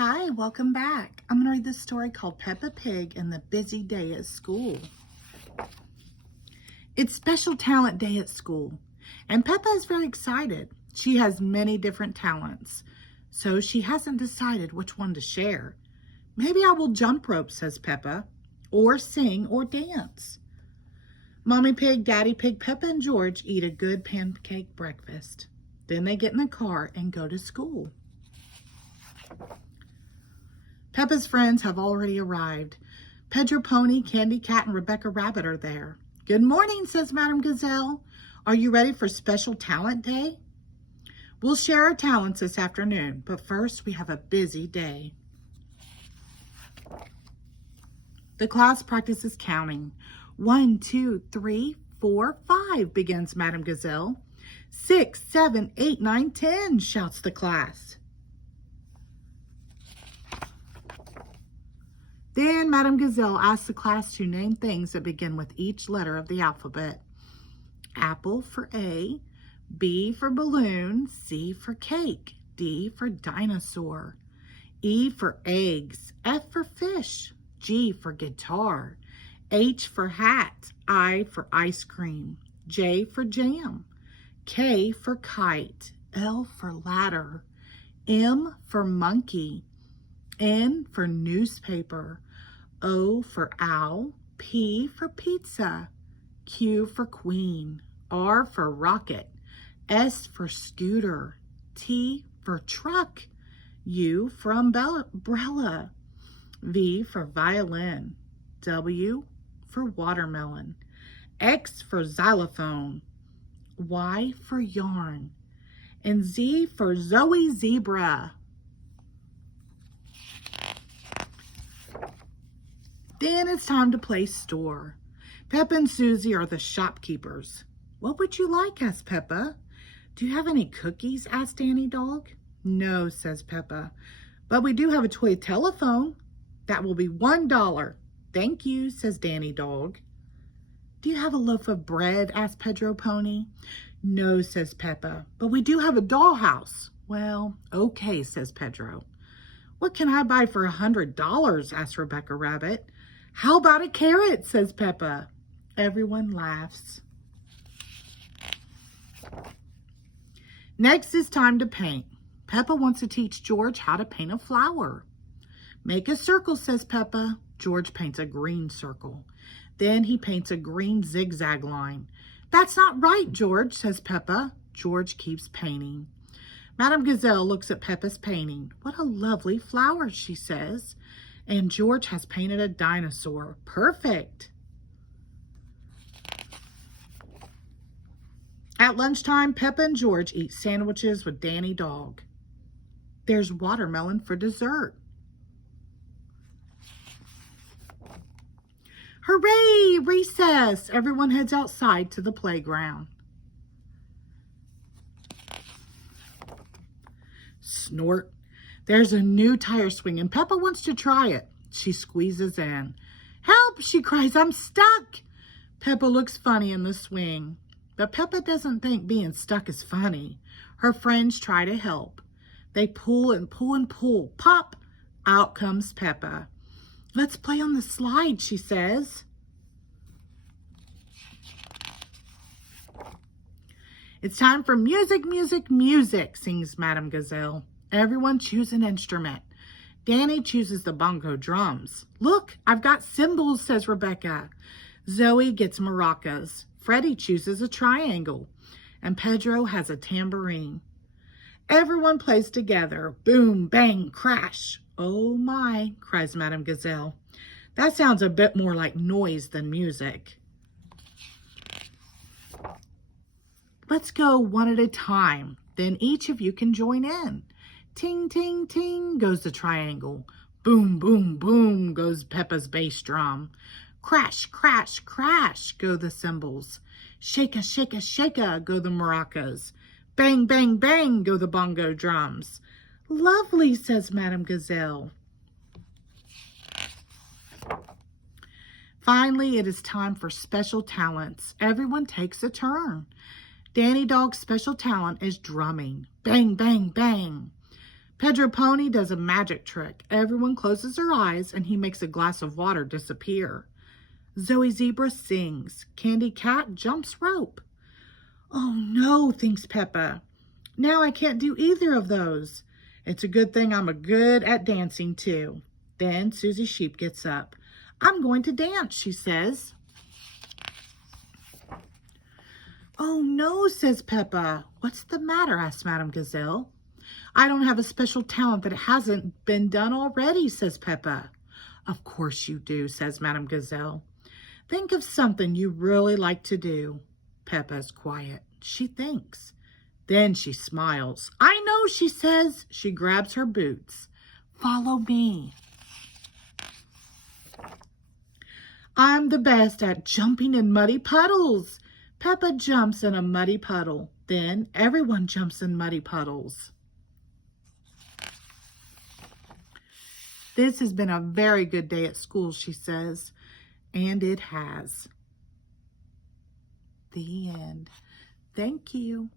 Hi, welcome back. I'm going to read this story called Peppa Pig and the Busy Day at School. It's Special Talent Day at school, and Peppa is very excited. She has many different talents, so she hasn't decided which one to share. Maybe I will jump rope, says Peppa, or sing or dance. Mommy Pig, Daddy Pig, Peppa, and George eat a good pancake breakfast. Then they get in the car and go to school. Peppa's friends have already arrived. Pedro Pony, Candy Cat, and Rebecca Rabbit are there. Good morning, says Madame Gazelle. Are you ready for Special Talent Day? We'll share our talents this afternoon, but first we have a busy day. The class practices counting. 1, 2, 3, 4, 5, begins Madame Gazelle. 6, 7, 8, 9, 10, shouts the class. Then Madame Gazelle asks the class to name things that begin with each letter of the alphabet. Apple for A, B for balloon, C for cake, D for dinosaur, E for eggs, F for fish, G for guitar, H for hat, I for ice cream, J for jam, K for kite, L for ladder, M for monkey, N for newspaper, O for owl, P for pizza, Q for queen, R for rocket, S for scooter, T for truck, U for umbrella, V for violin, W for watermelon, X for xylophone, Y for yarn, and Z for Zoe zebra. Then it's time to play store. Peppa and Susie are the shopkeepers. What would you like? Asked Peppa. Do you have any cookies? Asked Danny Dog. No, says Peppa. But we do have a toy telephone. That will be $1. Thank you, says Danny Dog. Do you have a loaf of bread? Asked Pedro Pony. No, says Peppa. But we do have a dollhouse. Well, okay, says Pedro. What can I buy for $100? Asked Rebecca Rabbit. How about a carrot? Says Peppa. Everyone laughs. Next is time to paint. Peppa wants to teach George how to paint a flower. Make a circle, says Peppa. George paints a green circle. Then he paints a green zigzag line. That's not right, George, says Peppa. George keeps painting. Madame Gazelle looks at Peppa's painting. What a lovely flower, she says. And George has painted a dinosaur. Perfect. At lunchtime, Peppa and George eat sandwiches with Danny Dog. There's watermelon for dessert. Hooray! Recess! Everyone heads outside to the playground. Snort. There's a new tire swing and Peppa wants to try it. She squeezes in. Help! She cries, I'm stuck! Peppa looks funny in the swing. But Peppa doesn't think being stuck is funny. Her friends try to help. They pull and pull and pull. Pop! Out comes Peppa. Let's play on the slide, she says. It's time for music, music, music, sings Madame Gazelle. Everyone choose an instrument. Danny chooses the bongo drums. Look, I've got cymbals, says Rebecca. Zoe gets maracas. Freddie chooses a triangle. And Pedro has a tambourine. Everyone plays together. Boom, bang, crash. Oh my, cries Madame Gazelle. That sounds a bit more like noise than music. Let's go one at a time. Then each of you can join in. Ting, ting, ting goes the triangle. Boom, boom, boom goes Peppa's bass drum. Crash, crash, crash go the cymbals. Shaka, shaka, shaka go the maracas. Bang, bang, bang go the bongo drums. Lovely, says Madame Gazelle. Finally, it is time for special talents. Everyone takes a turn. Danny Dog's special talent is drumming. Bang, bang, bang. Pedro Pony does a magic trick. Everyone closes their eyes and he makes a glass of water disappear. Zoe Zebra sings. Candy Cat jumps rope. Oh no, thinks Peppa. Now I can't do either of those. It's a good thing I'm good at dancing too. Then Susie Sheep gets up. I'm going to dance, she says. Oh no, says Peppa. What's the matter? Asks Madame Gazelle. I don't have a special talent that hasn't been done already, says Peppa. Of course you do, says Madame Gazelle. Think of something you really like to do. Peppa's quiet. She thinks. Then she smiles. I know, she says. She grabs her boots. Follow me. I'm the best at jumping in muddy puddles. Peppa jumps in a muddy puddle. Then everyone jumps in muddy puddles. This has been a very good day at school, she says. And it has. The end. Thank you.